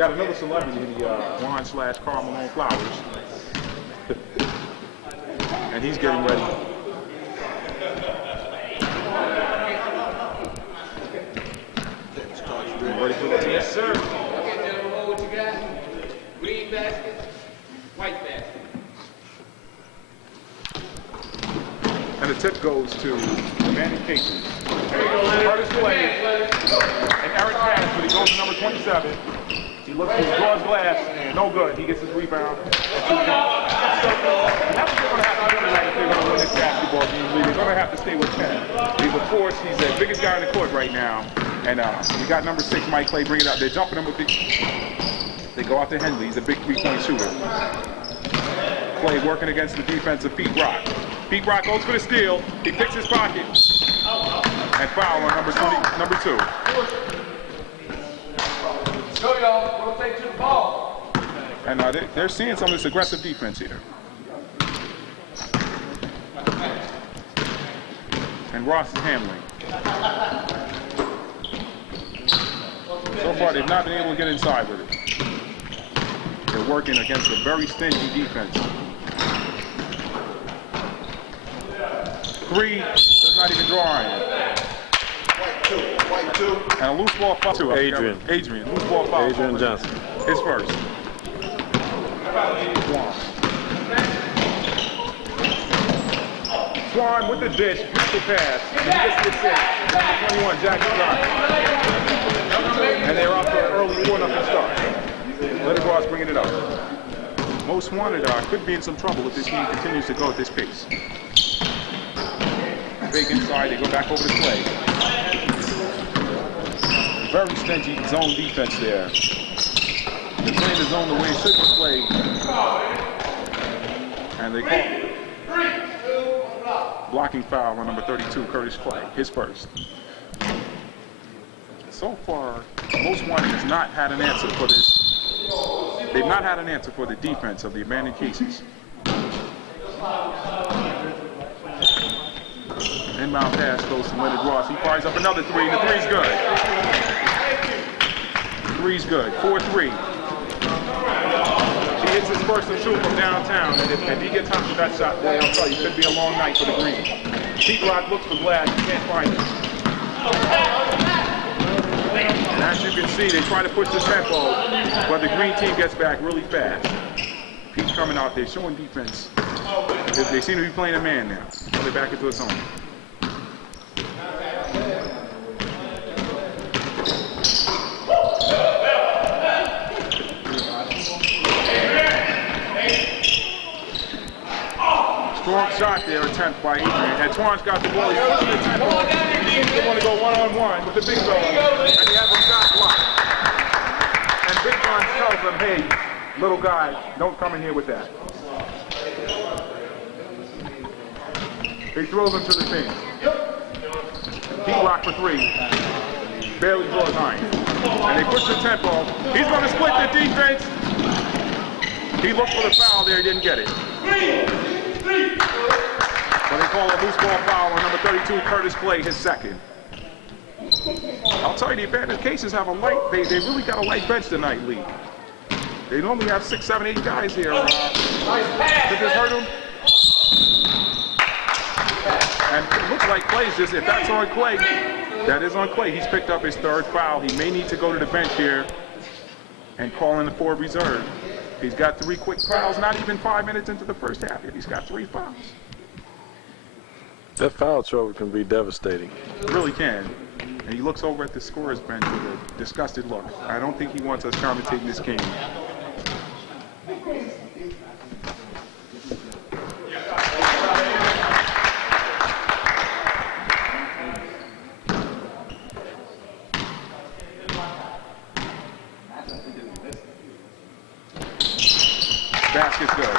Got another celebrity in the wine/Karl Malone Flowers. And he's getting ready. Ready for this? Yes, sir. Okay, gentlemen, what you got? Green basket, white basket. And the tip goes to Manny Casey. Curtis Clay and Eric Cash, but he goes to number 27. He looks, he draws glass, no good. He gets his rebound. And that's what they're going to have to do tonight if they're going to win this basketball game. They're going to have to stay with 10. He's, of course, he's the biggest guy on the court right now. And we got number 6, Mike Clay, bring it out. They're jumping him with big. They go out to Henley. He's a big three-point shooter. Clay working against the defense of Pete Rock. Pete Rock goes for the steal. He picks his pocket. And foul on number 2. Go, y'all. Rotate to the ball. And they're seeing some of this aggressive defense here. And Ross is handling. So far, they've not been able to get inside with it. They're working against a very stingy defense. 3 does not even draw on it. White two. And a loose ball foul. Adrian, loose ball foul. Adrian Johnson. His first. Swan with the dish, beautiful pass. And he gets the assist. Number 21, Jack Scott. And they're off to an early 4-0 start. Leonard Ross bringing it up. Most Wanted could be in some trouble if this game continues to go at this pace. Big inside, they go back over to Clay. Very stingy zone defense there. They're playing the zone the way it should be played. And they call blocking foul on number 32, Curtis Clay, his first. So far, Most Wanted has not had an answer for this. They've not had an answer for the defense of the abandoned cases. Inbound pass goes to Leonard Ross. He fires up another 3, and the 3's good. 3's good. 4-3. He hits his first and shoot from downtown, and if he gets out to that shot, boy, I'll tell you, it could be a long night for the Green. Pete Rock looks for glass. He can't find it. And as you can see, they try to push the tempo, but the Green team gets back really fast. Pete's coming out there showing defense. They seem to be playing a man now. So they're back into a zone. Strong shot there, attempt by Adrian. And Twan's got the ball. He's pushing the tempo. He seems to want to go one-on-one with the big fella. And he has a shot blocked. And Big John tells him, hey, little guy, don't come in here with that. He throws him to the team. Pete Rock for 3. Barely draws 9. And they push the tempo. He's going to split the defense. He looked for the foul there. He didn't get it. So they call a loose ball foul on number 32, Curtis Clay, his second. I'll tell you, the abandoned cases have a light, they really got a light bench tonight, Lee. They normally have 6, 7, 8 guys here. Did this hurt him? And it looks like Clay's just, if that's on Clay, that is on Clay. He's picked up his 3rd foul. He may need to go to the bench here and call in the 4 reserve. He's got 3 quick fouls, not even 5 minutes into the first half yet. He's got 3 fouls. That foul trouble can be devastating. It really can. And he looks over at the scorer's bench with a disgusted look. I don't think he wants us commentating this game. Basket's good.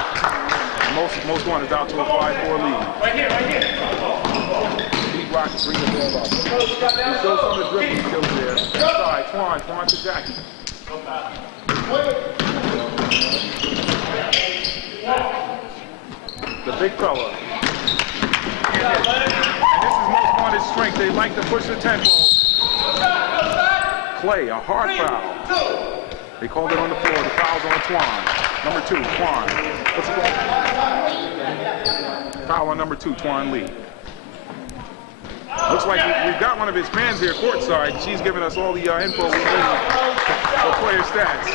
Most Wanted is out to a 5-4 lead. Right here. Pete Rock brings the ball up. He shows some of the dribbling skills there. Inside, Twan to Jackie. The big fella. And this is Most Wanted's strength. They like to push the tempo. Clay, a hard foul. They called it on the floor. The foul's on Twan. Number 2, Twan. What's it called? Foul on number 2, Twan Lee. Looks like we've got one of his fans here courtside. She's giving us all the info we need for player stats.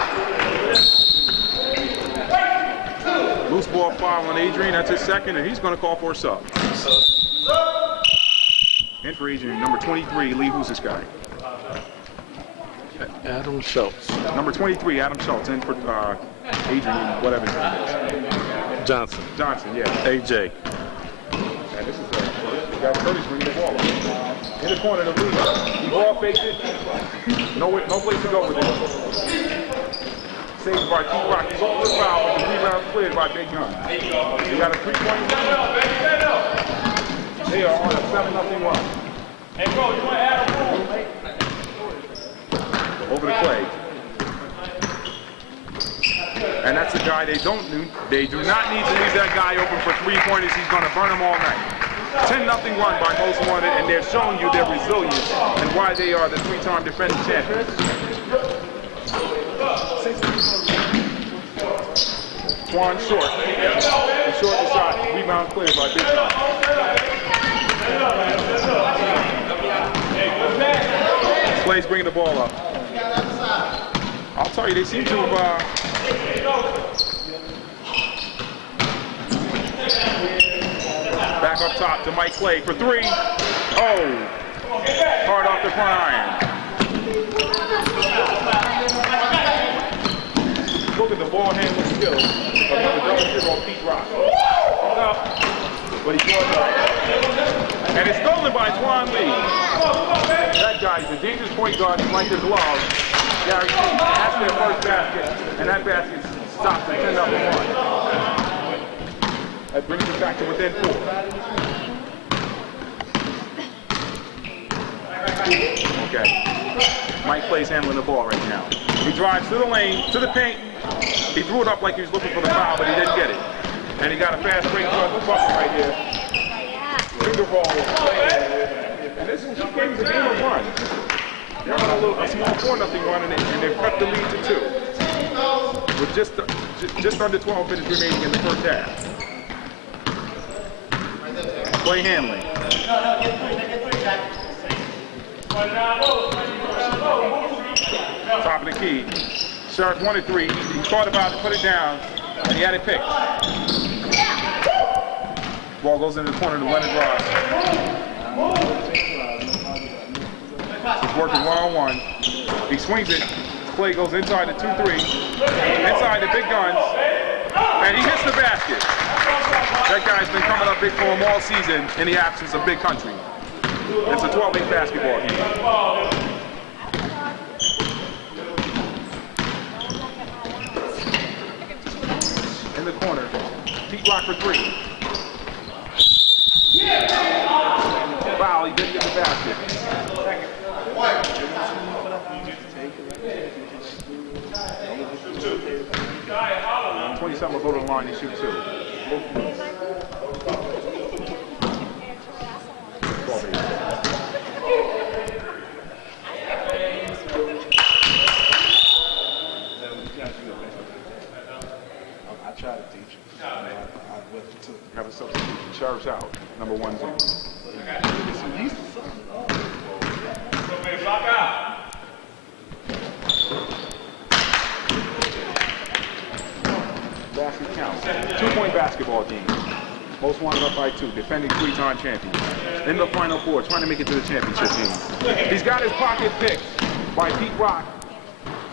Loose ball foul on Adrian. That's his second, and he's going to call for a sub. In for Adrian, number 23, Lee. Who's this guy? Adam Schultz. Number 23, Adam Schultz. In for Adrian, whatever his name is. Johnson. Johnson, yeah. AJ. And this is the guy Curtis bringing the ball up. In the corner, the Lee. He ball fakes it. No place to go with it. Saved by Pete Rock. He's off the foul, but the rebound cleared by Big Gun. They got a 3-point lead. They are on a 7-0 run. Hey, bro, you want to add a rule? Over the play. And that's the guy they do not need to leave that guy open for 3-pointers. He's going to burn them all night. 10-0 run by Most Wanted, and they're showing you their resilience and why they are the 3-time defending champions. Twan short. He short the shot. Rebound cleared by Big John. Clay's bringing the ball up. I'll tell you, they seem to have back up top to Mike Clay for 3. Oh, hard off the front iron. Look at the ball handling skills of number 0 on Pete Rock. But he goes up. And it's stolen by Twan Lee. That guy's a dangerous point guard like the glove. Gary, that's their first basket, and that basket stops at 10-0 run. That brings us back to within 4. Okay. Mike Clay's handling the ball right now. He drives to the lane, to the paint. He threw it up like he was looking for the foul, but he didn't get it. And he got a fast break towards the bucket right here. Finger ball. And this game's a game of one. They're on a small 4-0 run, and they've cut the lead to 2. With just under 12 minutes remaining in the first half. Play handling. Top of the key. Sheriff wanted 3. He thought about it, put it down, and he had it picked. Ball goes into the corner to Leonard Ross. He's working one-on-one. He swings it. Play goes inside the 2-3. Inside the Big Guns. And he hits the basket. That guy's been coming up big for him all season in the absence of Big Country. It's a 12-8 basketball game. In the corner, Pete Rock for 3. Foul, he didn't get the basket. 27 will go to the line and shoot 2. I tried to teach him. I went to Have a substitution. Sheriff's out. Number 1's in. Block out. Basket counts. 2-point basketball game. Most Wanted up by 2. Defending 3-time champions. In the Final 4, trying to make it to the championship game. He's got his pocket picked by Pete Rock,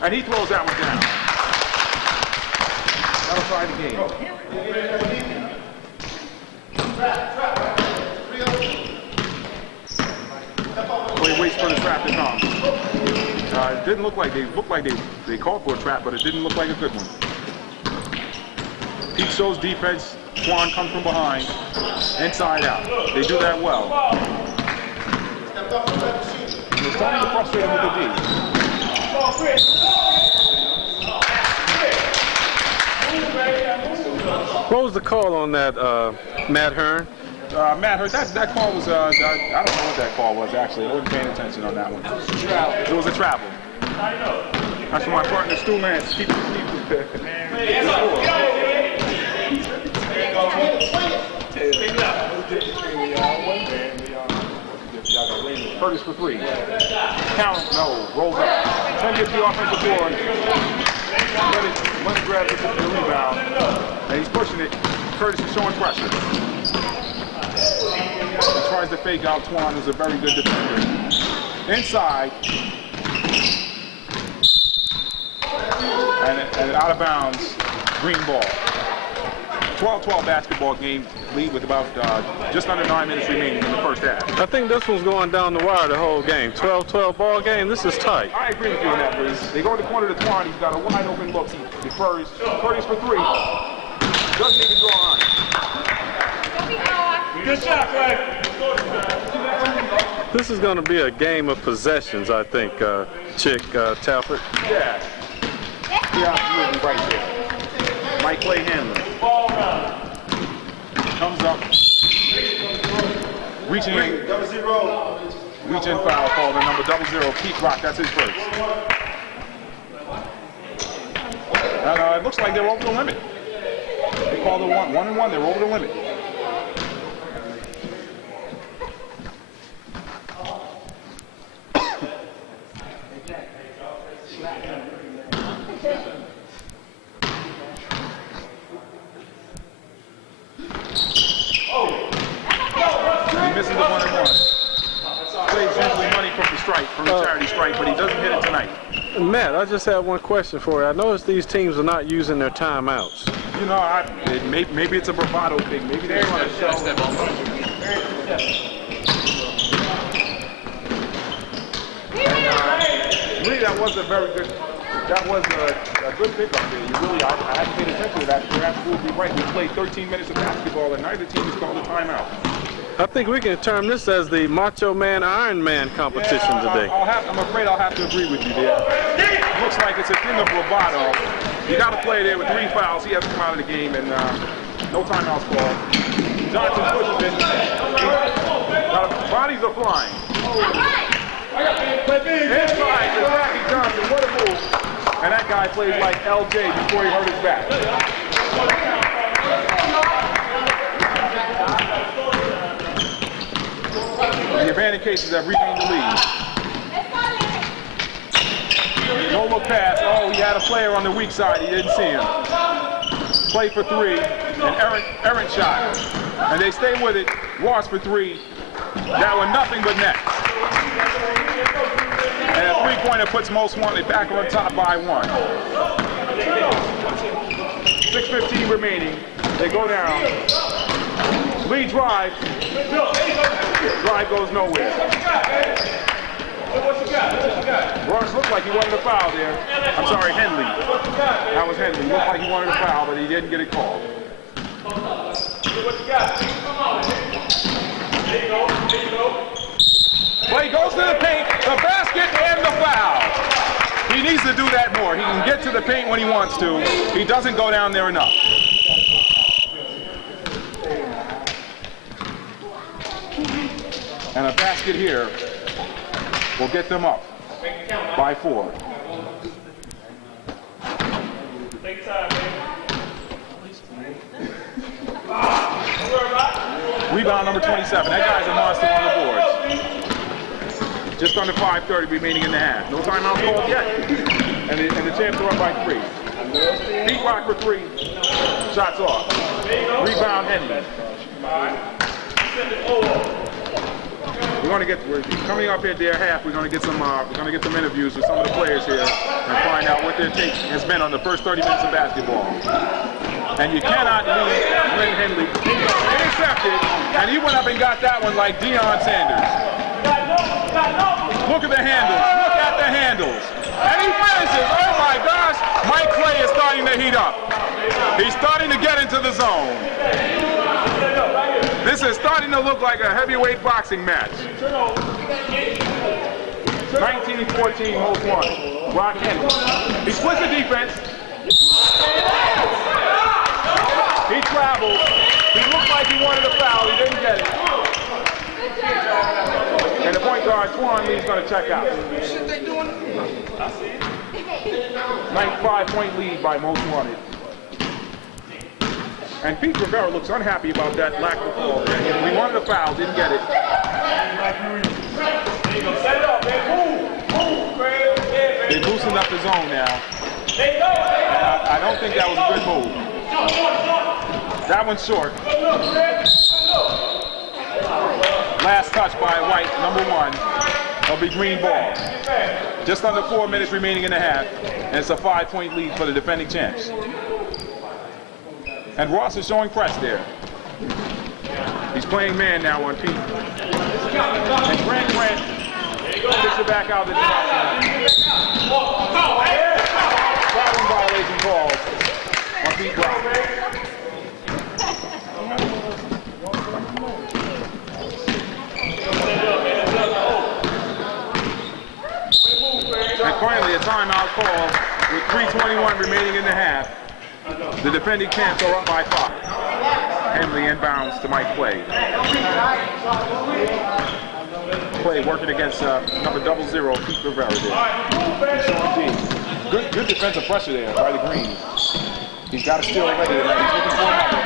and he throws that one down. That'll tie the game. Play waits for the trap to come. It didn't look like they called for a trap, but it didn't look like a good one. Pete shows defense. Twan comes from behind, inside out. They do that well. It's starting to frustrate him with the D. What was the call on that, Matt Hearn? Matt Hearn, that call was, I don't know what that call was actually. I wasn't paying attention on that one. It was a travel. That's for my partner, Stu Lance. Keep it Curtis for three. Count, no, rolls up. 10 gets the offensive board. Leonard grabs it for the rebound. And he's pushing it. Curtis is showing pressure. He tries to fake out Twan, who's a very good defender. Inside. And out of bounds, green ball. 12-12 basketball game, lead with about just under 9 minutes remaining in the first half. I think this one's going down the wire the whole game. 12-12 ball game. This is tight. I agree with you on that, Bruce. They go to the corner to Twan. He's got a wide open look. He defers. Curtis for three. Doesn't even draw on it. Good shot, Clay. This is going to be a game of possessions, I think, Chick Talford. Yeah. Yeah, absolutely right there. Mike Clay Hanlon. Comes up. Reaching in. Reach-in foul called on number 00, Pete Rock. That's his first. And it looks like they're over the limit. They called it 1-1. They're over the limit. He misses the 1-1. Plays usually money from the strike, from the charity strike, but he doesn't hit it tonight. Matt, I just have one question for you. I noticed these teams are not using their timeouts. You know, maybe it's a bravado thing. Maybe they want to sell. Really, that was a very good. That was a good pickup there. You really, I hadn't paid attention to that. You're absolutely right. We played 13 minutes of basketball, and neither team has called a timeout. I think we can term this as the Macho Man Iron Man competition today. I'm afraid I'll have to agree with you there. Looks like it's a thing of bravado. You got to play there with 3 fouls. He has to come out of the game, and no timeouts called. Johnson pushes it. Bodies are flying. Inside to Jackie Johnson. What a move. And that guy plays like LJ before he hurt his back. And the abandoned cases have regained the lead. No look pass. Oh, he had a player on the weak side. He didn't see him. Play for 3. An errant shot. And they stay with it. Ross for 3. That one nothing but net. And a 3-pointer puts Most Wanted back on top by 1. 6:15 remaining. They go down. Lee drives. Drive goes nowhere. Ross looked like he wanted a foul there. I'm sorry, Henley. That was Henley. Looked like he wanted a foul, but he didn't get it called. Play goes to the paint, the basket, and the foul. He needs to do that more. He can get to the paint when he wants to. He doesn't go down there enough. And a basket here will get them up by 4. Rebound number 27. That guy's a monster on the boards. Just under 5:30 remaining in the half. No timeout called yet. And the champs are up by 3. Pete Rock for 3. Shots off. Rebound Henley. We're coming up at their half. We're going to get some interviews with some of the players here and find out what their take has been on the first 30 minutes of basketball. And you cannot leave Lynn Henley intercepted, and he went up and got that one like Deion Sanders. Look at the handles. Look at the handles. And he finishes. Oh my gosh! Mike Clay is starting to heat up. He's starting to get into the zone. This is starting to look like a heavyweight boxing match. 19-14, Most Wanted. Rock Henley. He splits the defense. He traveled. He looked like he wanted a foul. He didn't get it. And the point guard Twan Lee's going to check out. Shit they doing? 95-point lead by Most Wanted. And Pete Rivera looks unhappy about that lack of call. We wanted a foul, didn't get it. They loosened up the zone now. And I don't think that was a good move. That one's short. Last touch by White, number 1. It'll be green ball. Just under 4 minutes remaining in the half. And it's a 5-point lead for the defending champs. And Ross is showing press there. He's playing man now on Pete. And Grant gets it back out of the direction. Foul violation calls on Pete Brown. And finally, a timeout call with 3:21 remaining in the half. The defending champs are up by 5. Henley inbounds to Mike Clay. Clay working against number 00, Pete Rivera there. Good defensive pressure there by the Greens. He's got a steal already tonight. He's looking for another.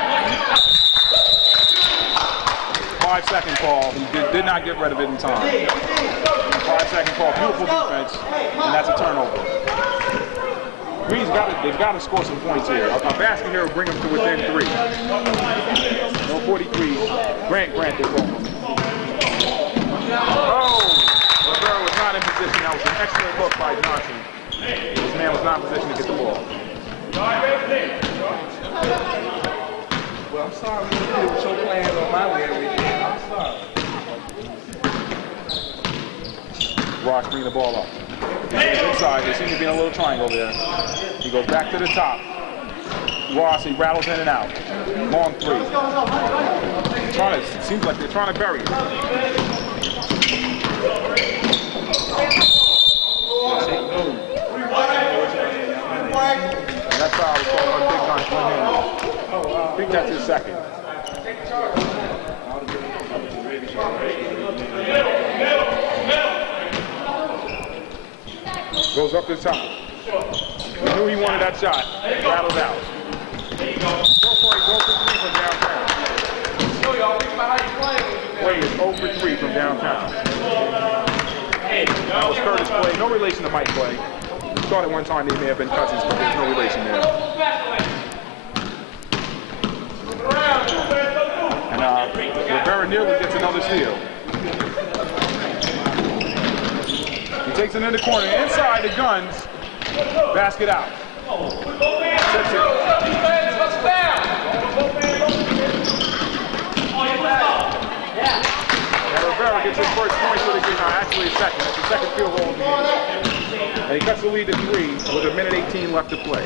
5-second call. He did not get rid of it in time. 5-second call. Beautiful defense, and that's a turnover. Green's they've got to score some points here. A basket here will bring them to within 3. No 43. Grant the ball. Oh! Rivera was not in position. That was an excellent look by Johnson. This man was not in position to get the ball. Well, I'm sorry we didn't put your plans on my way every day. I'm sorry. Ross bring the ball up. Inside, there seems to be a little triangle there. He goes back to the top. Ross, he rattles in and out. Long 3. It seems like they're trying to bury it. And that foul is called on Big Gun. I think that's his second. Goes up the top. We knew he wanted that shot. Rattles out. So far, he's 0 for 3 from downtown. Show y'all how you playing. Wade is 0 for 3 from downtown. That was Curtis Clay. No relation to Mike Clay. Thought at one time they may have been cousins, but there's no relation there. And Rivera nearly gets another steal. He takes it in the corner, inside the Guns. Basket out. Sets it. And Rivera gets his first point for the game. Actually, his second. That's the second field goal of the game. And he cuts the lead to 3 with 1:18 left to play.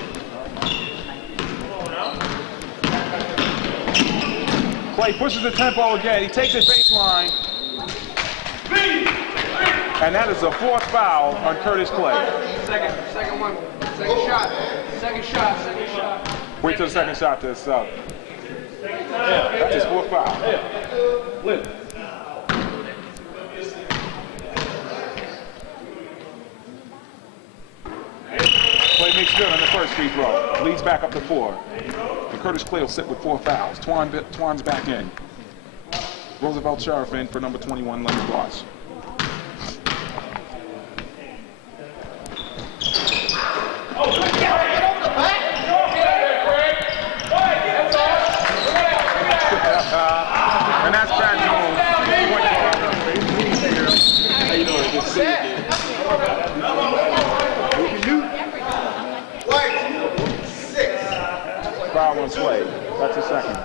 Clay pushes the tempo again. He takes it baseline. And that is a 4th foul on Curtis Clay. Second one. Second shot. Wait till the second shot to sub. That's his 4th foul. Clay makes good on the first free throw. Leads back up to 4. And Curtis Clay will sit with 4 fouls. Twan's back in. Roosevelt Sheriff in for number 21, Leonard Ross. And that's Brad Jones. How you doing? Good to see you again. Foul on Slade. That's his second.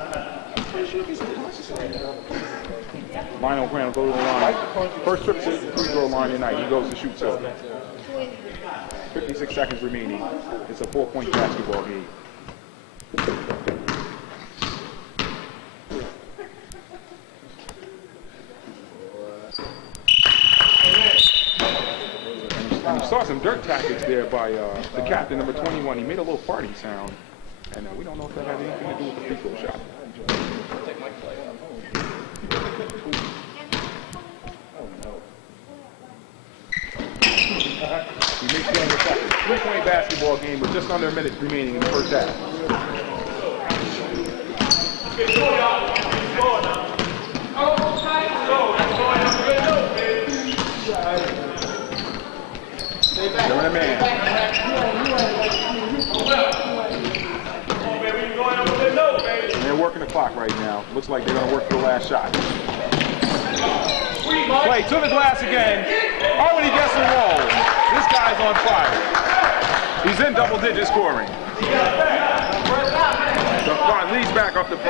Lionel Grant will go to the line. First trip to the free throw line tonight. He goes to shoot 2. 56 seconds remaining. It's a 4-point basketball game. And you saw some dirt tactics there by the captain, number 21. He made a little party sound. And we don't know if that has anything to do with the free throw shot. He makes it on the second. 3-point basketball game with just under a minute remaining in the first half. They're in a man. And they're working the clock right now. Looks like they're going to work for the last shot. Play to the glass again. Oh, and he gets the roll. This guy's on fire. He's in double-digit scoring. The front leads back up to 5.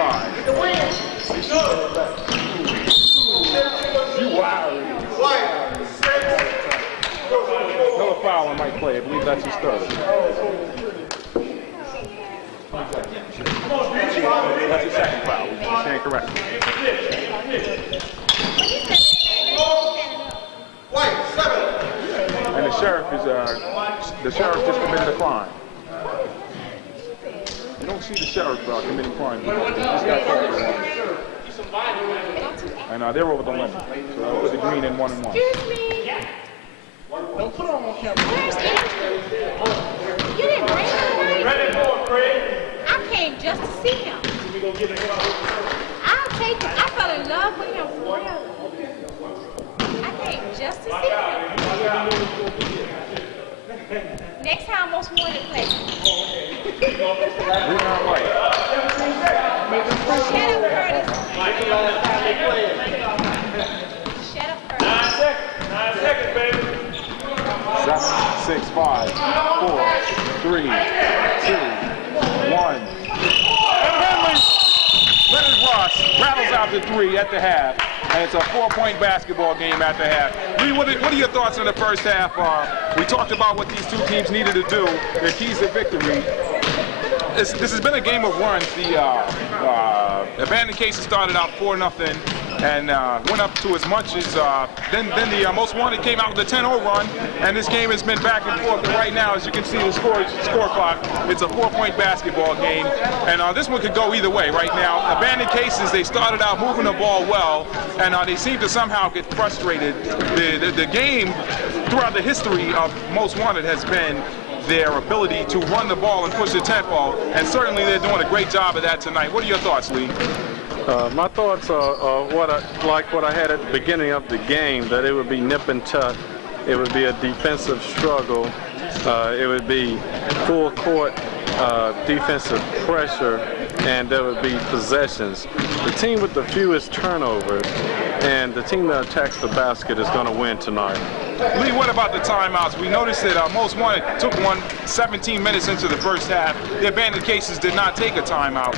Another foul on Mike Clay. I believe that's his third. That's his second foul. We stand corrected. And the sheriff just committed a crime. You don't see the sheriff committing crime. He just got caught. And they're over the limit. So I'll put the green in 1-1. Excuse me. Don't put on camera. Where's Andrew? You didn't bring him? Ready for it, Craig. I came just to see him. I'll take him. I fell in love with him forever. I came just to see him. Next time, most wanted play. We're not right. Shut up, Curtis. Shut up, Curtis. 9 seconds, baby. 7, 6, 5, 4, 3, 2, 1. And Henley, Leonard Ross rattles out the 3 at the half. And it's a 4-point basketball game at the half. Lee, what are your thoughts on the first half? We talked about what these two teams needed to do, their keys to victory. This has been a game of runs. The abandoned cases started out 4-0 and went up to as much as then the most wanted came out with a 10-0 run, and this game has been back and forth. And right now, as you can see the score clock, it's a 4-point basketball game, and this one could go either way right now. Abandoned cases, they started out moving the ball well, and they seem to somehow get frustrated. The game throughout the history of Most Wanted has been their ability to run the ball and push the tempo, and certainly they're doing a great job of that tonight. What are your thoughts, Lee? My thoughts are what I had at the beginning of the game, that it would be nip and tuck. It would be a defensive struggle. It would be full court defensive pressure, and there would be possessions. The team with the fewest turnovers and the team that attacks the basket is going to win tonight. Lee, what about the timeouts? We noticed that Most Wanted took one 17 minutes into the first half. The abandoned cases did not take a timeout.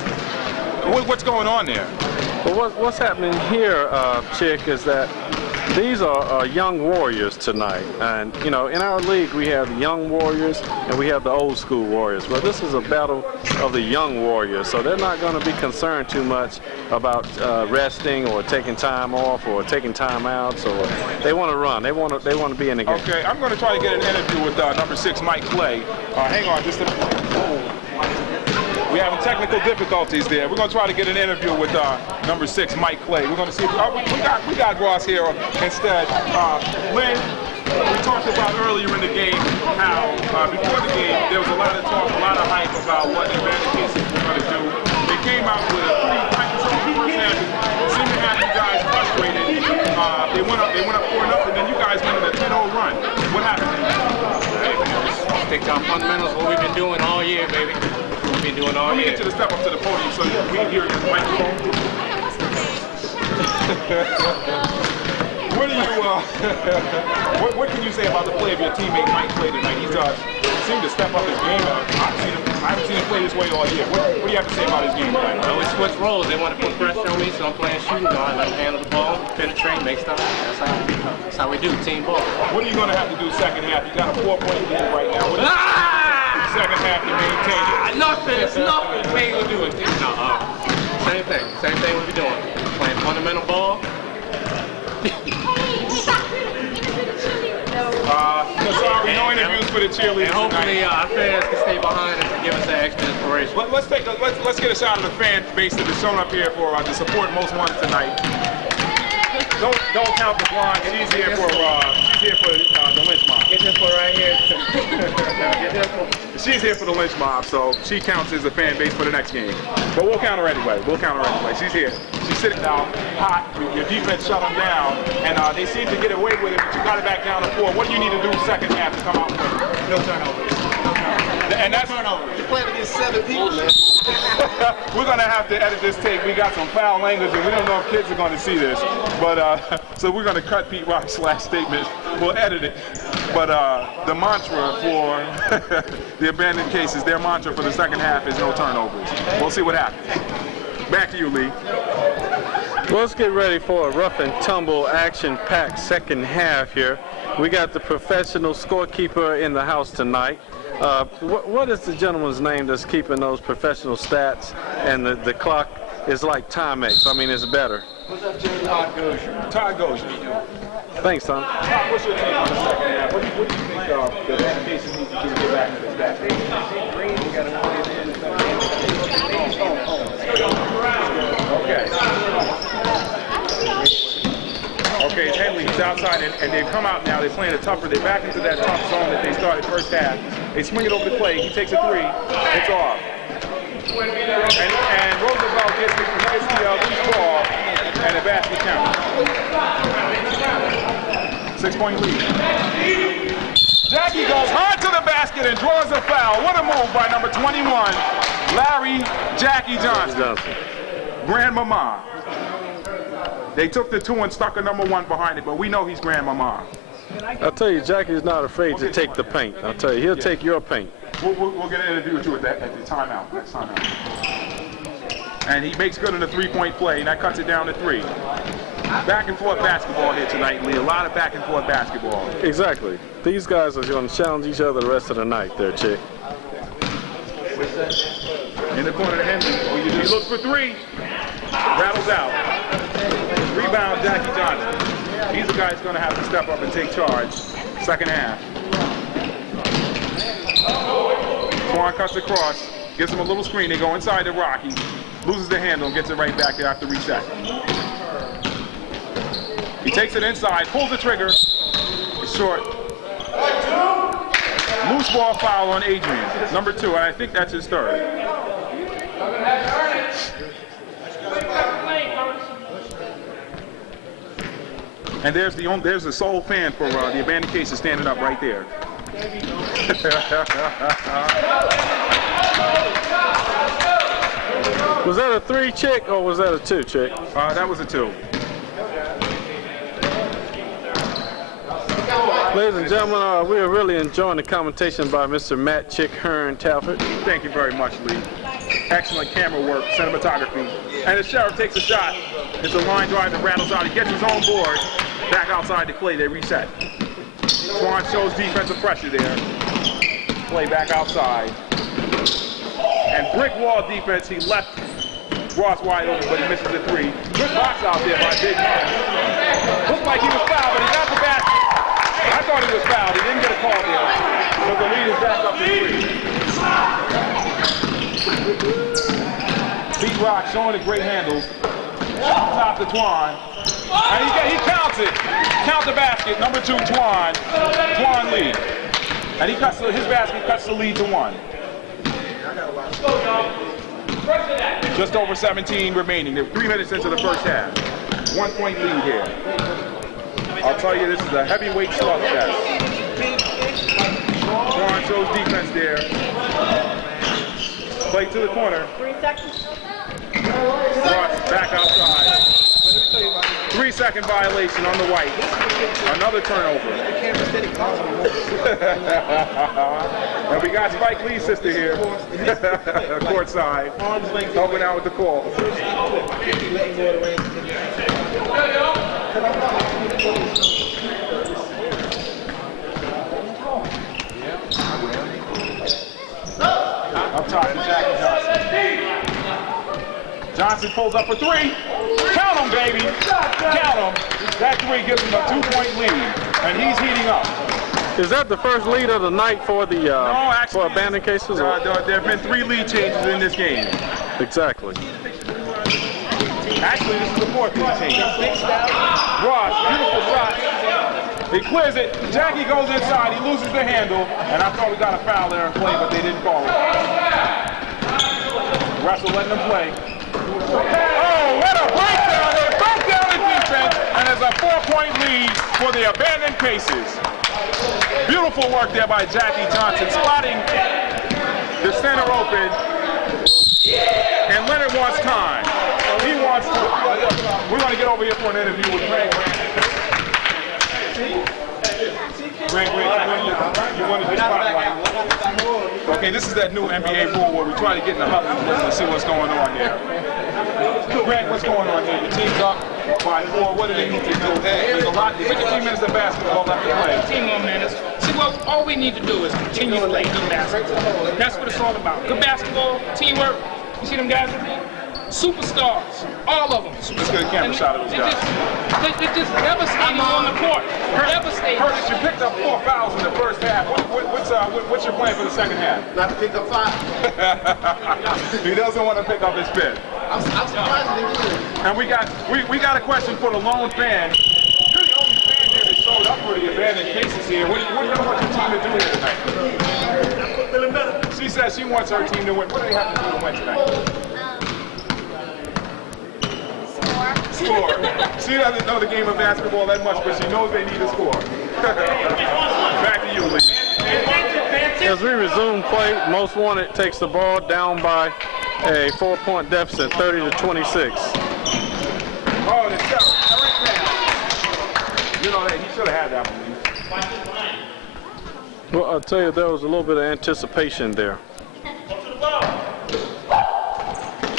What's going on there? Well, what's happening here, Chick, is that these are young warriors tonight. And, you know, in our league, we have the young warriors and we have the old school warriors. Well, this is a battle of the young warriors, so they're not going to be concerned too much about resting or taking time off or taking timeouts, or they want to run. They want to be in the game. Okay, I'm going to try to get an interview with number 6, Mike Clay. Hang on just a minute. We're having technical difficulties there. We're going to try to get an interview with number 6, Mike Clay. We're going to see if we got Ross here instead. Lynn, we talked about earlier in the game how before the game there was a lot of talk, a lot of hype about what the abandoned cases were going to do. They came out with a pretty high-control first half. Seemed to have you guys frustrated. They went up 4-0, and then you guys went on a 10-0 run. What happened? Stick to our fundamentals, what we've been doing all year, baby. We've been doing all Let me year. get you to step up to the podium so we can hear your microphone. What do you, what can you say about the play of your teammate Mike Clay tonight? He's seemed to step up his game. I haven't seen him play this way all year. What do you have to say about his game tonight? Well, we switch roles. They want to put pressure on me, so I'm playing shooting guard. Let them handle the ball, penetrate, make stuff. That's how we do, team ball. What are you going to have to do second half? You got a 4-point lead right now. What is second half to maintain it? Nothing. It's nothing. We ain't gonna do it. No, same thing. Same thing we be doing. Playing fundamental ball. Sorry, no interviews for the cheerleaders And hopefully tonight. our fans can stay behind us and give us that extra inspiration. Let's get a shot of the fan base that is shown up here for to support Most Wanted tonight. don't count the blonde. She's here for the lynch mob. Get this one right here. She's here for the lynch mob, so she counts as a fan base for the next game. But we'll count her anyway. She's here. She's sitting down hot. Your defense shut them down, and they seem to get away with it, but you got it back down to 4. What do you need to do second half to come out with it? No turnovers. And that's You're playing against 7 people, man. We're going to have to edit this tape. We got some foul language, and we don't know if kids are going to see this. But so we're going to cut Pete Rock's last statement. We'll edit it. But the mantra for the abandoned cases, their mantra for the second half is no turnovers. We'll see what happens. Back to you, Lee. Well, let's get ready for a rough and tumble, action-packed second half here. We got the professional scorekeeper in the house tonight. What is the gentleman's name that's keeping those professional stats, and the clock is like Timex? I mean, it's better. What's up, Jay? Todd Gosher. Todd Gosher. Thanks, Tom. Todd, what's your take on the second half? What do you think the abandoned cases need to do to get back to this back? Okay, it's Henley. He's outside, and they've come out now. They're playing it tougher. They're back into that tough zone that they started first half. They swing it over to Clay. He takes a 3. It's off. And Roosevelt gets the loose ball, and the basket counts. 6-point lead. Jackie goes hard to the basket and draws a foul. What a move by number 21, Larry Jackie Johnson. Grandmama. They took the 2 and stuck a number 1 behind it, but we know he's Grandmama. I'll tell you, Jackie's not afraid to take the paint. I'll tell you, he'll take your paint. We'll get an interview with you at the timeout, next timeout. And he makes good on the 3-point play, and that cuts it down to 3. Back and forth basketball here tonight, Lee. A lot of back and forth basketball. Exactly. These guys are going to challenge each other the rest of the night there, Chick. In the corner to Henley. He looks for 3. Rattles out. Rebound, Jackie Johnson. He's the guy that's going to have to step up and take charge. Second half. Swan cuts across, gives him a little screen. They go inside the rock. He loses the handle and gets it right back there after reset. He takes it inside, pulls the trigger. It's short. Loose ball foul on Adrian, number 2, and I think that's his 3rd. And there's the sole fan for the abandoned cases standing up right there. Was that a 3, Chick, or was that a 2, Chick? That was a 2. Ladies and gentlemen, we are really enjoying the commentation by Mr. Matt Chick Hearn Talford. Thank you very much, Lee. Excellent camera work, cinematography. And the sheriff takes a shot. It's a line drive that rattles out. He gets his own board. Back outside the Clay, they reset. Swan shows defensive pressure there. Play back outside. And brick wall defense, he left Ross wide open, but he misses the 3. Good box out there by Big Man. Looked like he was fouled, but he got the basket. I thought he was fouled. He didn't get a call there. So the lead is back up to 3. Pete Rock showing the great handles. Top to Twan. And he counts it. Count the basket. Number 2, Twan. Twan lead. And his basket cuts the lead to 1. Just over 17 remaining. They're 3 minutes into the first half. 1-point lead here. I'll tell you, this is a heavyweight slugfest. Twan shows defense there. Play to the corner. 3 seconds. Ross back outside. 3-second violation on the white. Another turnover. And we got Spike Lee's sister here, courtside, helping out with the call. Up top to Jackie Johnson. Johnson pulls up for 3. Count him, baby. Count him. That 3 gives him a 2-point lead, and he's heating up. Is that the first lead of the night for the No, actually, for abandoned cases? there have been 3 lead changes in this game. Exactly. Actually, this is the 4th lead change. Ross, beautiful shot. He clears it. Jackie goes inside. He loses the handle. And I thought we got a foul there in play, but they didn't call it. Russell letting them play. Oh, what a breakdown. They broke down the defense, and there's a 4-point lead for the abandoned Pacers. Beautiful work there by Jackie Johnson, spotting the center open. And Leonard wants time. He wants time. We want to get over here for an interview with Greg. Greg, you wanted the spotlight. Okay, this is that new NBA rule where we try to get in the huddle and see what's going on there. Greg, what's going on here? Your team's up by 4. What do they need to do? There's a lot. 15 minutes of basketball left to play. 15 more minutes. See, well, all we need to do is continue to play good basketball. That's what it's all about. Good basketball, teamwork. You see them guys with me? Superstars, all of them. Let's get a camera shot of those guys. They're just devastating on the court. Devastating. Curtis, you picked up 4 fouls in the first half. What's your plan for the second half? Not to pick up 5. He doesn't want to pick up his fifth. I'm surprised they did. And we got a question for the lone fan. You're the only fan here that showed up for the abandoned cases here. What do you want your team to do here tonight? She says she wants her team to win. What do they have to do to win tonight? Score. She doesn't know the game of basketball that much, but she knows they need a score. Back to you, Lee. As we resume play, Most Wanted takes the ball down by a 4-point deficit, 30-26. Oh, the shot. You know that he should have had that one. Well, I'll tell you, there was a little bit of anticipation there.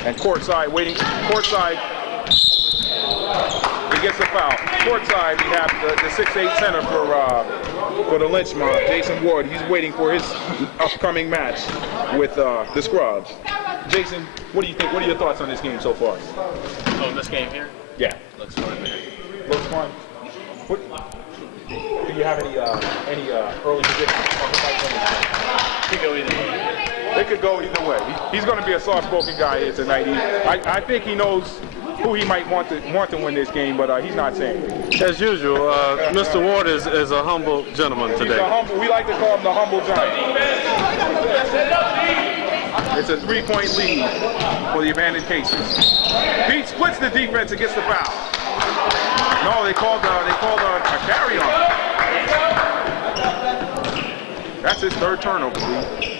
And courtside waiting. Courtside. He gets a foul. Courtside, we have the 6'8" center for the Lynch mob, Jason Ward. He's waiting for his upcoming match with the Scrubs. Jason, what do you think? What are your thoughts on this game so far? Oh, this game here? Yeah. Looks fun, man. Looks fun. Do you have any early predictions on who might win this game? Could go either way. They could go either way. He's going to be a soft-spoken guy here tonight. I think he knows who he might want to win this game, but he's not saying it. As usual, Mr. Ward is a humble gentleman today. We like to call him the humble giant. It's a 3-point lead for the abandoned cases. Pete splits the defense and gets the foul. No, they called a carry on. That's his 3rd turnover, Pete.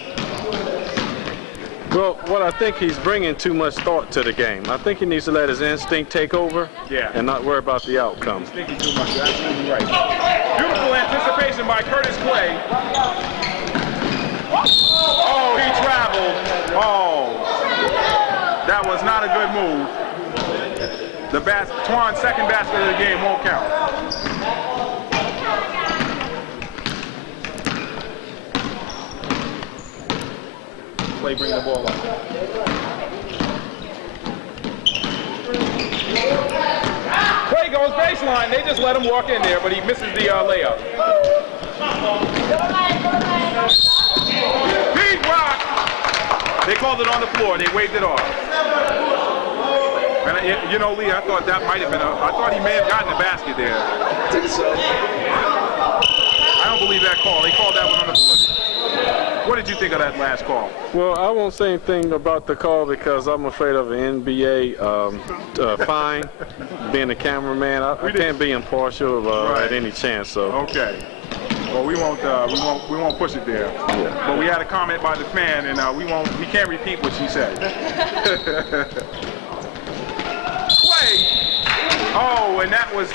Well, what I think he's bringing too much thought to the game. I think he needs to let his instinct take over and not worry about the outcome. He's thinking too much. You're absolutely right. Beautiful anticipation by Curtis Clay. Oh, he traveled. Oh, that was not a good move. Twan's second basket of the game won't count. Clay bringing the ball up. Clay goes baseline. They just let him walk in there, but he misses the layup. Pete Rock! They called it on the floor. They waved it off. And you know, Lee, I thought that might have been I thought he may have gotten a basket there. I think so. I don't believe that call. They called that one on the floor. What did you think of that last call? Well, I won't say anything about the call because I'm afraid of an NBA fine. Being a cameraman, I can't be impartial at any chance. So. Okay. Well, we won't push it there. Yeah. But we had a comment by the fan, and we can't repeat what she said. Clay. Oh, and that was.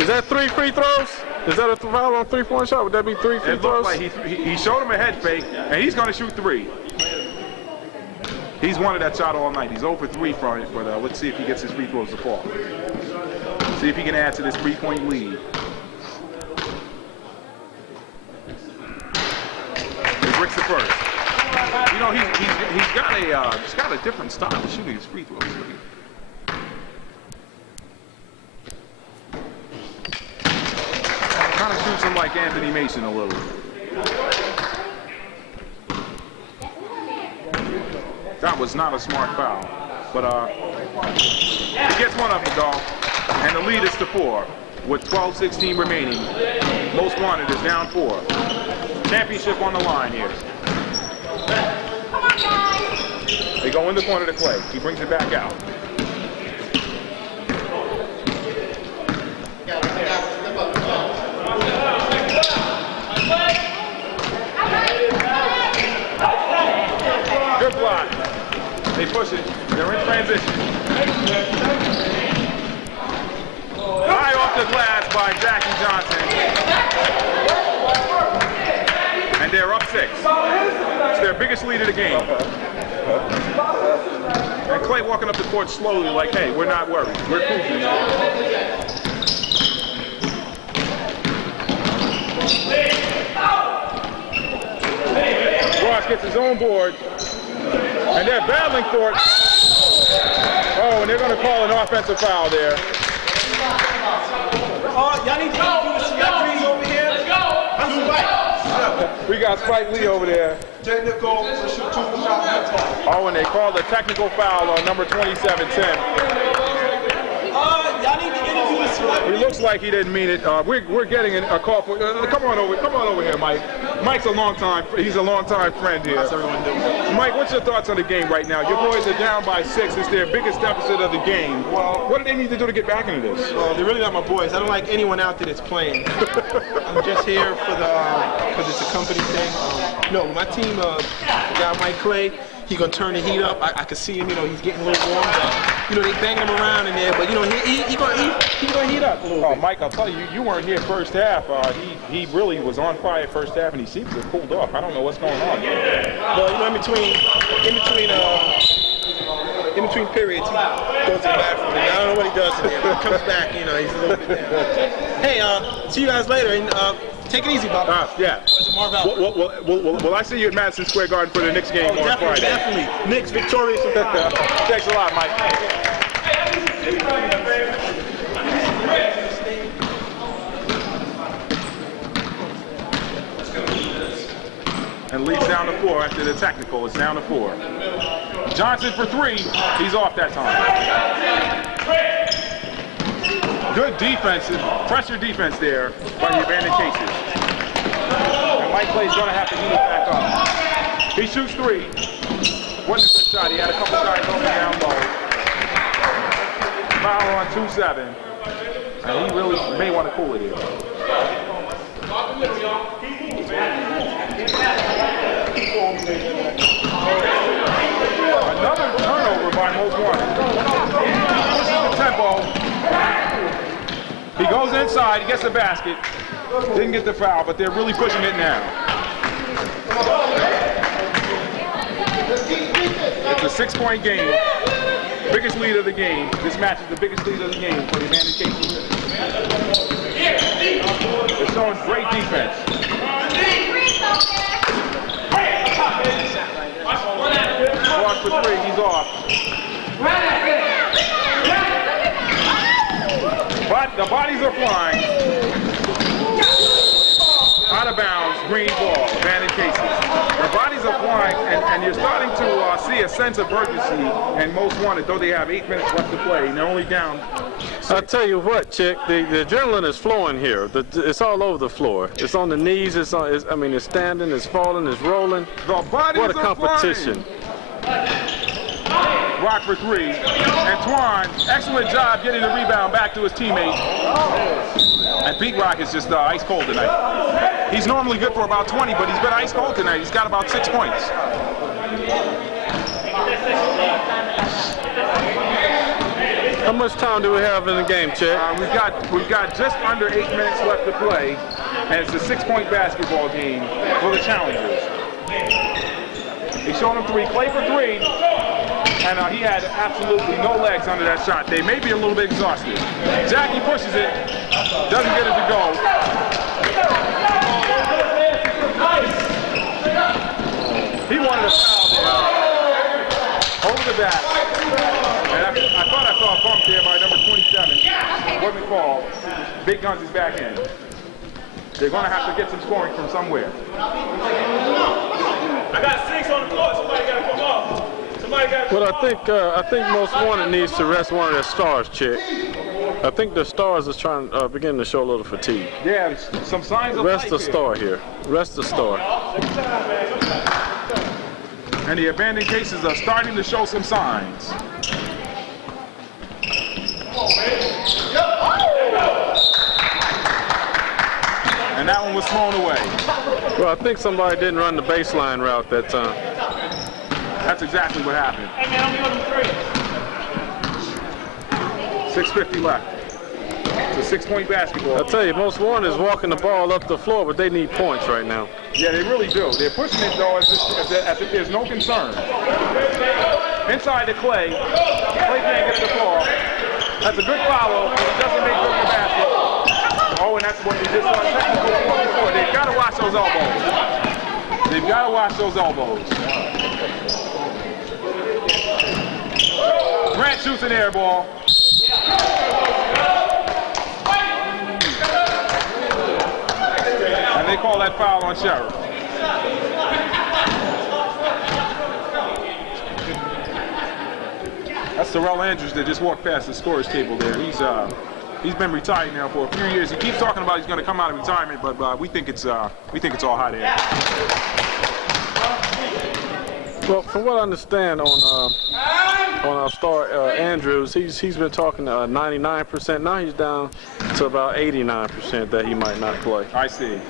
Is that 3 free throws? Is that a foul on 3-point shot? Would that be 3 free It throws? looked like he showed him a head fake, and he's going to shoot 3. He's wanted that shot all night. He's 0 for 3 from it, but let's see if he gets his free throws to fall. See if he can add to this 3-point lead. He bricks the first. You know, he's got a different style of shooting his free throws. Kind of shoots him like Anthony Mason a little. That was not a smart foul, but He gets one of them, dog. And the lead is to 4 with 12:16 remaining. Most wanted is down 4. Championship on the line here. Come on, guys. They go in the corner to Clay. He brings it back out. Good block. They push it. They're in transition. High off the glass by Jackie Johnson. And they're up 6. It's their biggest lead of the game. And Clay walking up the court slowly like, hey, we're not worried. We're cruising. Ross gets his own board. And they're battling for it. Oh, and they're going to call an offensive foul there. Y'all need to do the Spike over here. Let's go. I'm Spike. We got Spike Lee over there. Technical, shoot 2 shots. Oh, and they called a technical foul on number 2710. Y'all need to interview the Spike. He looks like he didn't mean it. We're getting a call for. Come on over here, Mike. Mike's a long time friend here. How's everyone doing? Mike, what's your thoughts on the game right now? Your boys are down by 6. It's their biggest deficit of the game. Well, what do they need to do to get back into this? Well, they're really not my boys. I don't like anyone out there that's playing. I'm just here for the because it's a company thing. No, my team, the guy Mike Clay, he's gonna turn the heat up. I can see him. He's getting a little warmed up. They bang him around in there, but he's gonna heat up a little bit. Mike, I'll tell you, you weren't here first half. He really was on fire first half, and he seems to have cooled off. I don't know what's going on. Well, in between periods, he goes to the bathroom. And I don't know what he does in there. When he comes back, he's a little bit down. Hey, see you guys later, and take it easy, Bob. Yeah. Will I see you at Madison Square Garden for the Knicks game on Friday? Definitely. Knicks victorious. Thanks a lot, Mike. And leads down to 4 after the technical. It's down to 4. Johnson for 3. He's off that time. Good defense, pressure defense there by the Abandoned Cases. And Mike Clay's going to have to heat it back up. He shoots 3. Wasn't a good shot. He had a couple guys over down low. Foul on 2-7. And he really may want to cool it here. Another turnover by Most Wanted. This is the tempo. He goes inside, he gets the basket. Didn't get the foul, but they're really pushing it now. It's a 6-point game. Biggest lead of the game. This match is the biggest lead of the game for the Abandoned Cases. They're showing great defense. Ross for 3, he's off. But the bodies are flying. Out of bounds, green ball, Abandoned Cases. The bodies are flying, and you're starting to see a sense of urgency and Most Wanted, though they have 8 minutes left to play, and they're only down. I'll tell you what, Chick, the adrenaline is flowing here. It's all over the floor. It's on the knees, it's standing, it's falling, it's rolling. The bodies what a competition. Rock for 3. Antoine, excellent job getting the rebound back to his teammate. And Pete Rock is just ice cold tonight. He's normally good for about 20, but he's been ice cold tonight. He's got about 6 points. How much time do we have in the game, Chick? We've got just under 8 minutes left to play, and it's a 6-point basketball game for the challengers. He's showing him 3. Clay for 3. And he had absolutely no legs under that shot. They may be a little bit exhausted. Jackie pushes it, doesn't get it to go. He wanted a foul there. Over the back. And I thought I saw a bump there by number 27. Wasn't called. Big Guns is back in. They're going to have to get some scoring from somewhere. I got 6 on the floor. Somebody got to come up. Well, I think Most Wanted needs to rest one of their stars, Chick. I think the stars is beginning to show a little fatigue. Yeah, some signs of Rest life the here. star here. Rest the star. And the abandoned cases are starting to show some signs. And that one was thrown away. Well, I think somebody didn't run the baseline route that time. That's exactly what happened. 6:50 left. It's a 6-point basketball. I tell you, Most Wanted is walking the ball up the floor, but they need points right now. Yeah, they really do. They're pushing it, though, as if there's no concern. Inside to Clay. Clay can't get the ball. That's a good follow, but it doesn't make good for the basket. Oh, and that's what they just saw technical before. They've got to watch those elbows. They've got to watch those elbows. Grant shoots an air ball. And they call that foul on Sheriff. That's Terrell Andrews that just walked past the scorer's table there. He's been retired now for a few years. He keeps talking about he's going to come out of retirement, but we think it's all hot air. Well, from what I understand on our star Andrews, he's been talking 99%. Now he's down to about 89% that he might not play. I see.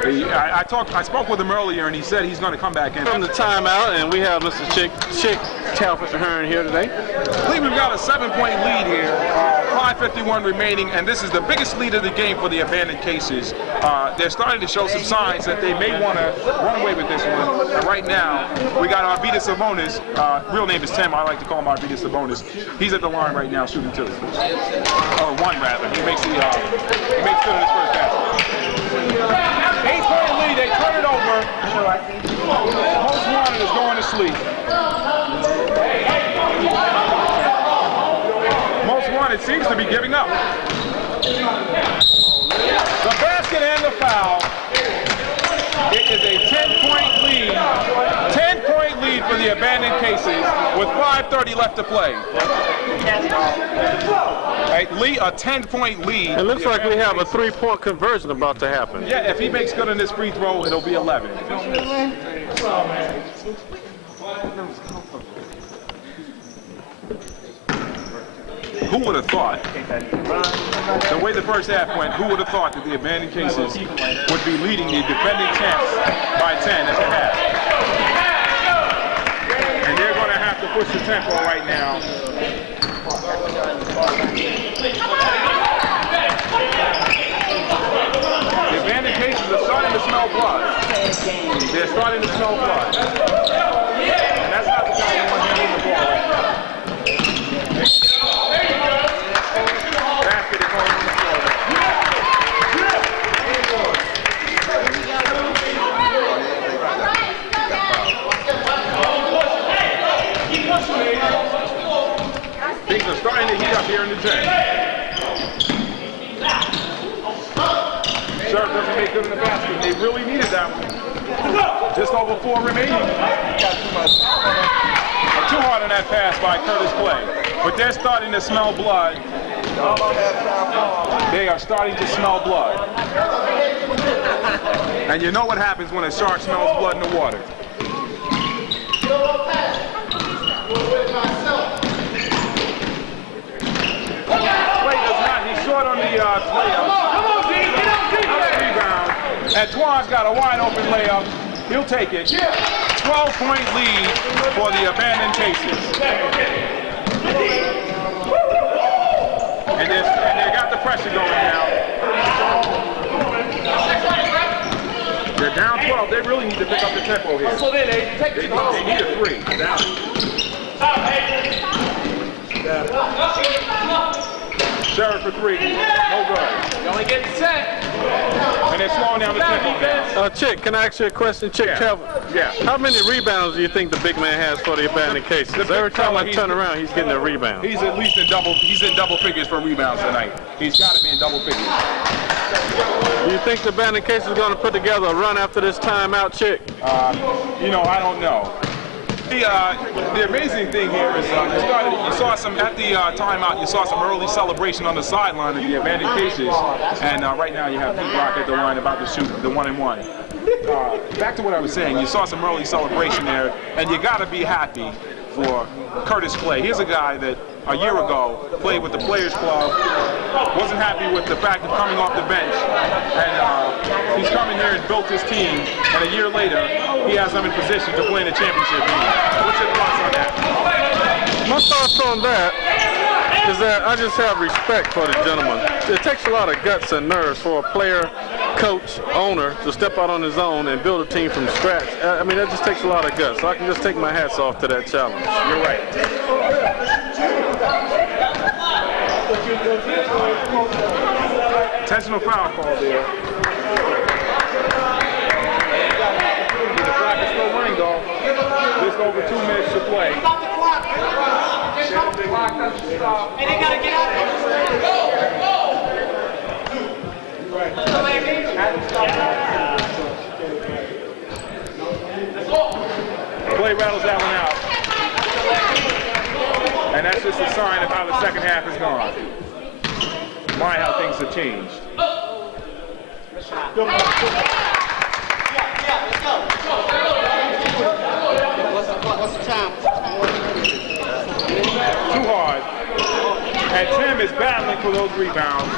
I spoke with him earlier, and he said he's going to come back in. From the timeout, and we have Mr. Chick Talford Hearn here today. Cleveland got a 7-point lead here. 5:51 remaining, and this is the biggest lead of the game for the abandoned cases. They're starting to show some signs that they may want to run away with this one. And right now, we got Arvydas Sabonis. Real name is Tim. I like to call him Arvydas Sabonis. He's at the line right now shooting two. Or one, rather. He makes two in his first basket. 8-point lead. They turn it over. Most Wanted is going to sleep. Most Wanted seems to be giving up. The basket and the foul. It is a 10-point lead. 10-point lead for the abandoned cases with 5:30 left to play. A 10-point lead. It looks like we have a 3-point conversion about to happen. Yeah, if he makes good on this free throw, it'll be 11. Who would have thought, the way the first half went, who would have thought that the abandoned cases would be leading the defending champs by 10 at the half? And they're going to have to push the tempo right now. The abandoned cases are starting to smell blood. They're starting to smell blood. And that's not the guy who wants to handle the ball right now. Basket is going on the floor. Things are starting to heat up here in the 10. Sheriff doesn't make good in the basket. They really needed that one. Just over 4 remaining. Too hard on that pass by Curtis Clay. But they're starting to smell blood. They are starting to smell blood. And you know what happens when a shark smells blood in the water. Clay does not. He's short on the layup. Rebound. Antoine's got a wide open layup. He'll take it. 12-point lead for the abandoned cases. And they got the pressure going now. They're down 12. They really need to pick up the tempo here. They need a 3. Sheriff for 3. No good. You only get set. And they're slowing down the tempo now. Chick, can I ask you a question? Chick, Yeah. how many rebounds do you think the big man has for the abandoned cases? Every time I turn around, he's getting a rebound. He's at least in double figures for rebounds tonight. He's got to be in double figures. Do you think the abandoned cases is going to put together a run after this timeout, Chick? I don't know. The amazing thing here is you saw some at the timeout. You saw some early celebration on the sideline of the abandoned cases, and right now you have Pete Rock at the line about to shoot the 1-and-1. Back to what I was saying, you saw some early celebration there, and you got to be happy for Curtis Clay. Here's a guy that a year ago played with the Players Club, wasn't happy with the fact of coming off the bench, and he's come in here and built his team, and a year later, he has them in position to play in the championship game. What's your thoughts on that? My thoughts on that is that I just have respect for the gentleman. It takes a lot of guts and nerves for a player, coach, owner to step out on his own and build a team from scratch. I mean, that just takes a lot of guts. So I can just take my hats off to that challenge. You're right. Intentional foul call there. The clock is still running, though. Just over 2 minutes to play. Hey, they gotta get out there. Go, go! Play rattles that one out. And that's just a sign of how the second half is gone. My, how things have changed. What's the time? Too hard. And Tim is battling for those rebounds.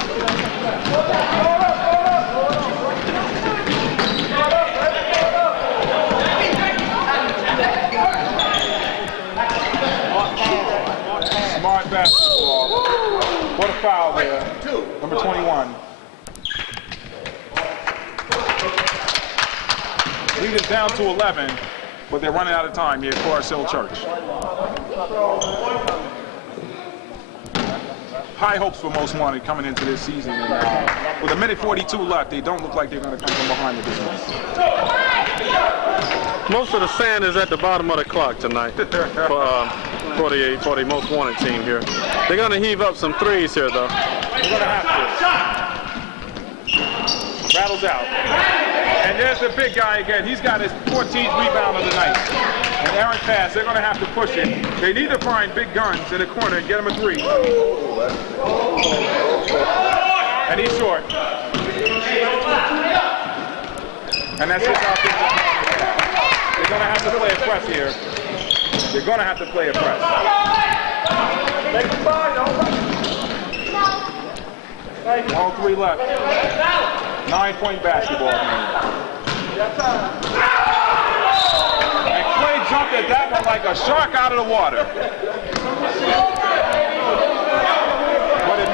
Smart basketball. What a foul there. Number 21. Lead is down to 11, but they're running out of time here at Forest Hill Church. High hopes for Most Wanted coming into this season. And, with a minute 42 left, they don't look like they're going to come from behind with this one. Most of the sand is at the bottom of the clock tonight for the Most Wanted team here. They're going to heave up some threes here, though. They're going to have to. Rattles out. And there's the big guy again. He's got his 14th rebound of the night. And Aaron pass, they're going to have to push it. They need to find big guns in the corner and get him a 3. And he's short. And that's just how things are. They're going to have to play a press here. They're going to have to play a press. All 3 left. 9-point basketball game. And Clay jumped at that one like a shark out of the water.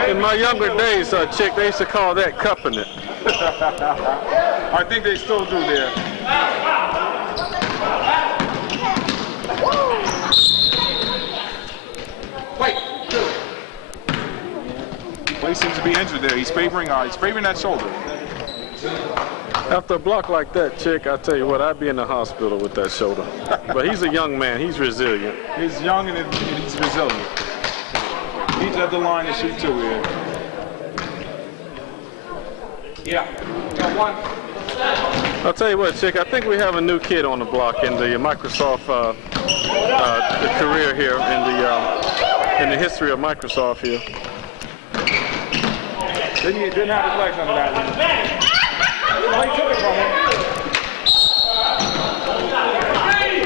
In my younger days, Chick, they used to call that cupping it. I think they still do there. Clay seems to be injured there. He's favoring that shoulder. After a block like that, Chick, I tell you what, I'd be in the hospital with that shoulder. But he's a young man. He's resilient. He's young and he's resilient. He's at the line to shoot 2 here. Yeah. Got 1. I'll tell you what, Chick, I think we have a new kid on the block in the Microsoft the career here in the history of Microsoft here. Didn't have his legs under that one. Clay took it from him.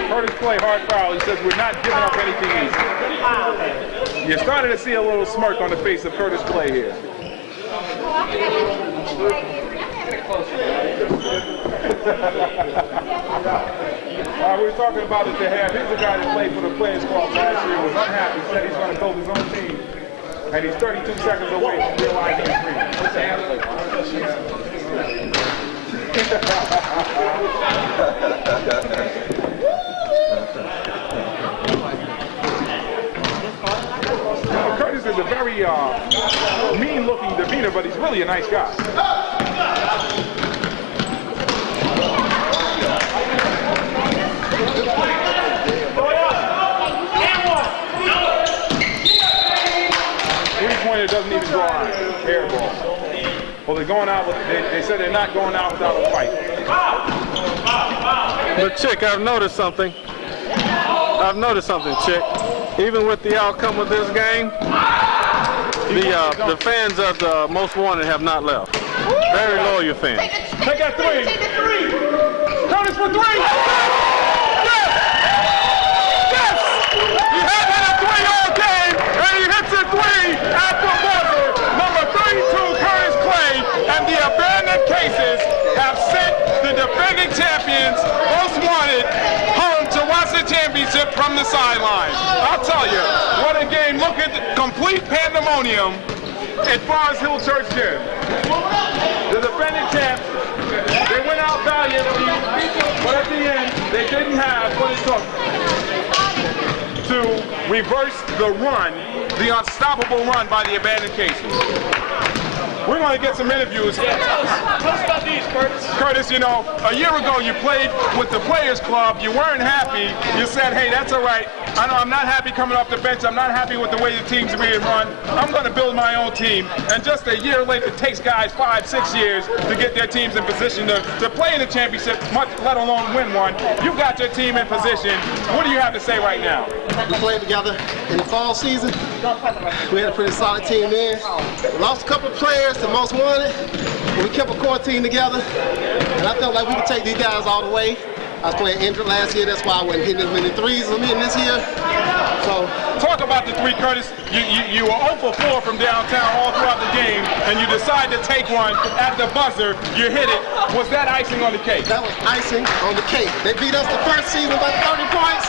Curtis Clay, hard foul. He says we're not giving up anything easy. You're starting to see a little smirk on the face of Curtis Clay here. We were talking about it to have. Here's a guy that played for the Players Club last year, was unhappy, said he's going to build his own team. And he's 32 seconds away from realizing his dream. Curtis is a very mean-looking demeanor, but he's really a nice guy. 3-pointer doesn't even go on. Air ball. Well, they're going out with, they said they're not going out without a fight. But Chick, I've noticed something. I've noticed something, Chick. Even with the outcome of this game, the fans of the Most Wanted have not left. Very loyal fans. Take that three. Curtis for three. Yes! Yes! He had hit a three all game, and he hits a three at the buzzer. Number 32, Curtis Clay, and the abandoned cases have sent the defending champions, Most Wanted, home to watch the championship from the sideline. I'll tell you, what a game. Look at the complete pandemonium at Forest Hill Church Gym. The defending champs, they went out valiantly, but at the end, they didn't have what it took to reverse the run, the unstoppable run by the abandoned cases. We're going to get some interviews. Tell us about these, Curtis. Curtis, you know, a year ago you played with the Players Club. You weren't happy. You said, hey, that's all right. I know I'm not happy coming off the bench. I'm not happy with the way the team's being run. I'm going to build my own team. And just a year later, it takes guys 5-6 years to get their teams in position to play in the championship, much let alone win one. You got your team in position. What do you have to say right now? We played together in the fall season. We had a pretty solid team then. We lost a couple of players to Most Wanted, but we kept a core team together. And I felt like we could take these guys all the way. I was playing injured last year, that's why I wasn't hitting as many threes as I'm hitting this year. So, talk about the three, Curtis. You were 0 for 4 from downtown all throughout the game, and you decide to take one at the buzzer. You hit it. Was that icing on the cake? that was icing on the cake. They beat us the first season by 30 points.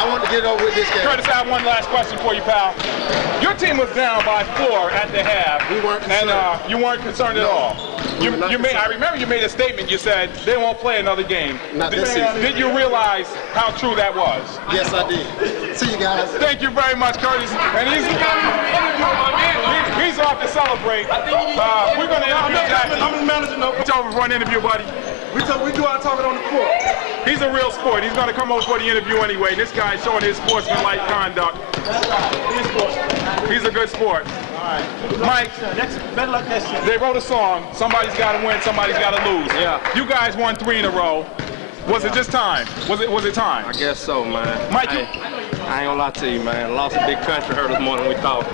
I wanted to get it over with this game. Curtis, I have one last question for you, pal. Your team was down by 4 at the half. We weren't concerned. And you weren't concerned at all. We were not concerned. I remember you made a statement. You said they won't play another game. Not this season. Did you realize how true that was? Yes, I did. See you guys. Thank you very much, Curtis. And he's off to celebrate. We're going to interview Jackie. I'm the manager. No, It's over for an interview, buddy. we do our talking on the court. He's a real sport. He's going to come over for the interview anyway. This guy's showing his sportsmanlike conduct. He's a good sport. Mike, Better luck next year. they wrote a song. Somebody's got to win. Somebody's got to lose. Yeah. You guys won 3 in a row. Was it just time? Was it time? I guess so, man. Mike, I ain't gonna lie to you, man. Lost a big country hurt us more than we thought.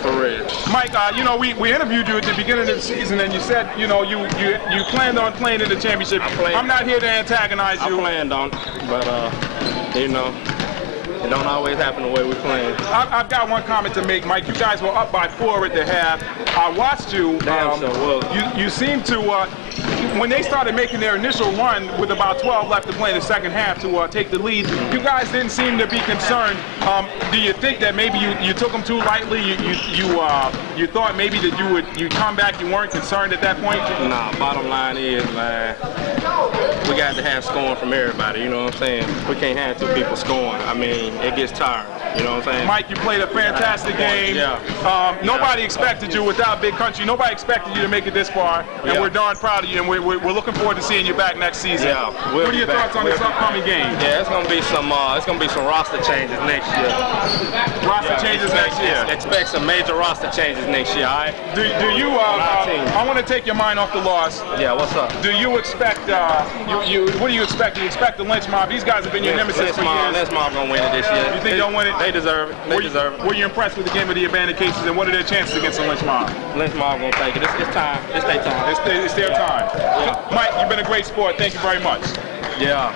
For real. Mike, you know, we interviewed you at the beginning of the season, and you said, you know, you planned on playing in the championship. I'm not here to antagonize you. I planned on it, but, you know, it don't always happen the way we planned. I've got one comment to make, Mike. You guys were up by 4 at the half. I watched you. Damn sure was. You seemed to, when they started making their initial run with about 12 left to play in the second half to take the lead, you guys didn't seem to be concerned. Do you think that maybe you took them too lightly? You thought maybe that you'd come back, you weren't concerned at that point? Nah, bottom line is, man, we got to have scoring from everybody, you know what I'm saying? We can't have 2 people scoring. I mean, it gets tired, you know what I'm saying? Mike, you played a fantastic game. Yeah. Nobody expected you without Big Country. Nobody expected you to make it this far, and we're darn proud of you, and we're looking forward to seeing you back next season. Yeah, what are your thoughts on this upcoming game? Yeah, it's gonna be some roster changes next year. Roster changes next year. Expect some major roster changes next year, all right? Do you? I want to take your mind off the loss. Yeah, what's up? Do you expect? What do you expect? Do you expect the Lynch Mob? These guys have been your nemesis for years. Lynch Mob gonna win it this year. You think they'll win it? They deserve it. They deserve it. Were you impressed with the game of the abandoned cases, and what are their chances against the Lynch Mob? Lynch Mob gonna take it. It's time. It's their time. It's their time. Yeah. Mike, you've been a great sport. Thank you very much. Yeah.